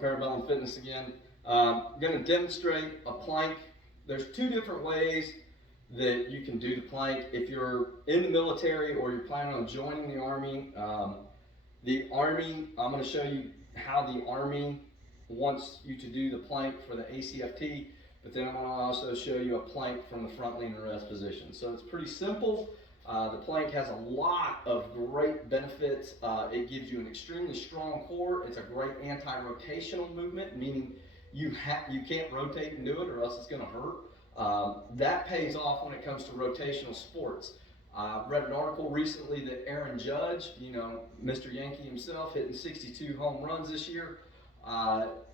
Parabellum Fitness again. Going to demonstrate a plank. There's two different ways that you can do the plank. If you're in the military or you're planning on joining the Army, I'm going to show you how the Army wants you to do the plank for the ACFT, but then I'm going to also show you a plank from the front lean and rest position. So it's pretty simple. The plank has a lot of great benefits. It gives you an extremely strong core. It's a great anti-rotational movement, meaning you can't rotate and do it or else it's going to hurt. That pays off when it comes to rotational sports. Read an article recently that Aaron Judge, Mr. Yankee himself, hitting 62 home runs this year.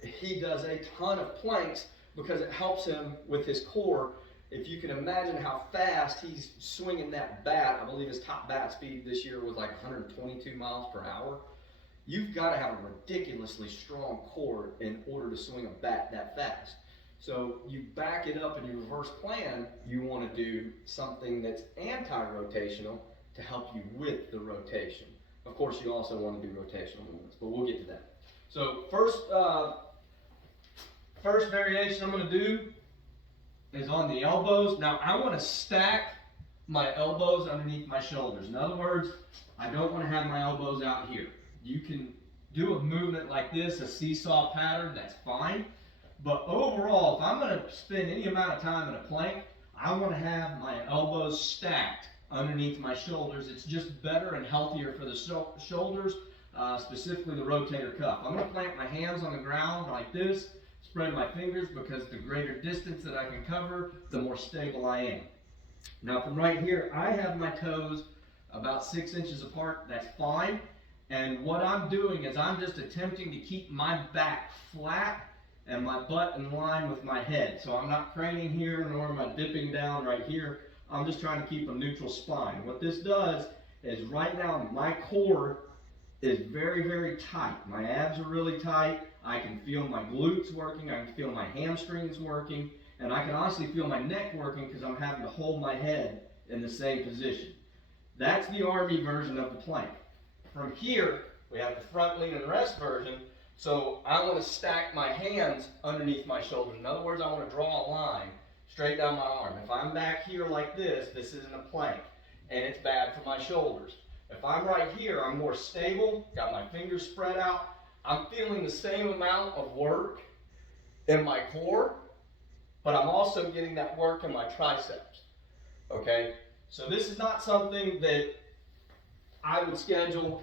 He does a ton of planks because it helps him with his core. If you can imagine how fast he's swinging that bat, I believe his top bat speed this year was like 122 miles per hour. You've got to have a ridiculously strong core in order to swing a bat that fast. So you back it up in your reverse plan, you want to do something that's anti-rotational to help you with the rotation. Of course, you also want to do rotational movements, but we'll get to that. So first variation I'm going to do is on the elbows. Now I want to stack my elbows underneath my shoulders. In other words, I don't want to have my elbows out here. You can do a movement like this, a seesaw pattern, that's fine. But overall, if I'm going to spend any amount of time in a plank, I want to have my elbows stacked underneath my shoulders. It's just better and healthier for the shoulders, specifically the rotator cuff. I'm going to plant my hands on the ground like this, spread my fingers, because the greater distance that I can cover, the more stable I am. Now from right here, I have my toes about 6 inches apart. That's fine. And what I'm doing is I'm just attempting to keep my back flat and my butt in line with my head. So I'm not craning here, nor am I dipping down right here. I'm just trying to keep a neutral spine. What this does is right now my core is very, very tight. My abs are really tight. I can feel my glutes working. I can feel my hamstrings working. And I can honestly feel my neck working because I'm having to hold my head in the same position. That's the Army version of the plank. From here, we have the front lean and rest version. So I want to stack my hands underneath my shoulders. In other words, I want to draw a line straight down my arm. If I'm back here like this, this isn't a plank, and it's bad for my shoulders. If I'm right here, I'm more stable, got my fingers spread out. I'm feeling the same amount of work in my core, but I'm also getting that work in my triceps. Okay? So this is not something that I would schedule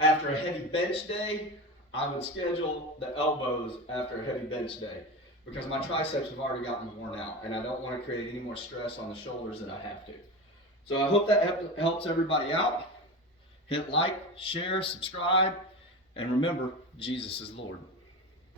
after a heavy bench day. I would schedule the elbows after a heavy bench day because my triceps have already gotten worn out and I don't want to create any more stress on the shoulders than I have to. So I hope that helps everybody out. Hit like, share, subscribe, and remember, Jesus is Lord.